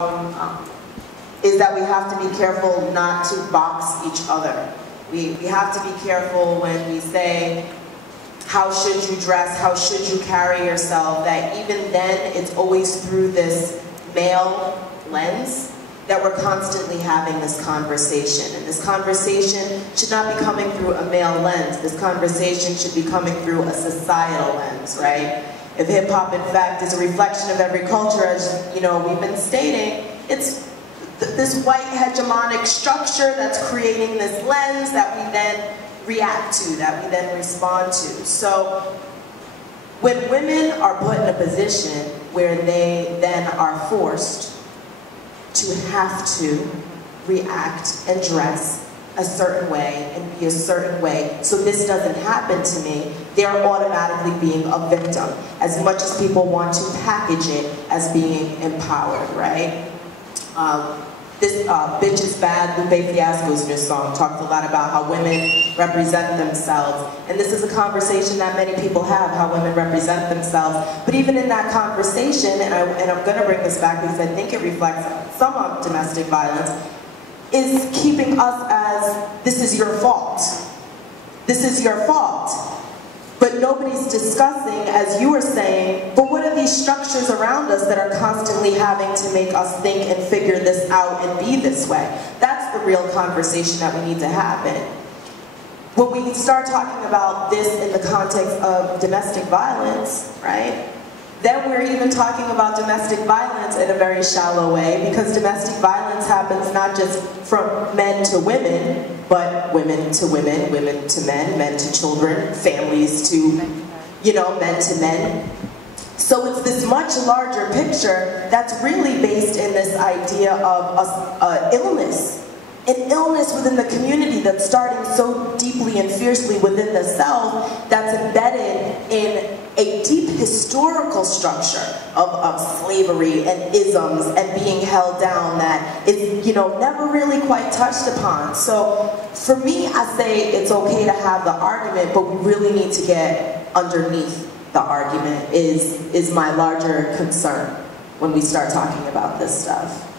is that we have to be careful not to box each other. We have to be careful when we say, how should you dress, how should you carry yourself, that even then it's always through this male lens that we're constantly having this conversation. And this conversation should not be coming through a male lens. This conversation should be coming through a societal lens, right? If hip-hop, in fact, is a reflection of every culture, as we've been stating, it's this white hegemonic structure that's creating this lens that we then react to, that we then respond to. So when women are put in a position where they then are forced to have to react and dress a certain way and be a certain way, so this doesn't happen to me, they're automatically being a victim, as much as people want to package it as being empowered, right? This Bitch is Bad, Lupe Fiasco's new song, talks a lot about how women represent themselves. And this is a conversation that many people have, how women represent themselves. But even in that conversation, and I'm going to bring this back because I think it reflects some of domestic violence, is keeping us as, this is your fault. This is your fault. But nobody's discussing, as you were saying, but what are these structures around us that are constantly having to make us think and figure this out and be this way? That's the real conversation that we need to happen. When we start talking about this in the context of domestic violence, right? Then we're even talking about domestic violence in a very shallow way, because domestic violence happens not just from men to women, but women to women, women to men to children, families to, men to men. So it's this much larger picture that's really based in this idea of illness. An illness within the community that's starting so deeply and fiercely within the self, that's embedded in a deep historical structure of slavery and isms and being held down that is, never really quite touched upon. So for me, I say it's okay to have the argument, but we really need to get underneath the argument is my larger concern when we start talking about this stuff.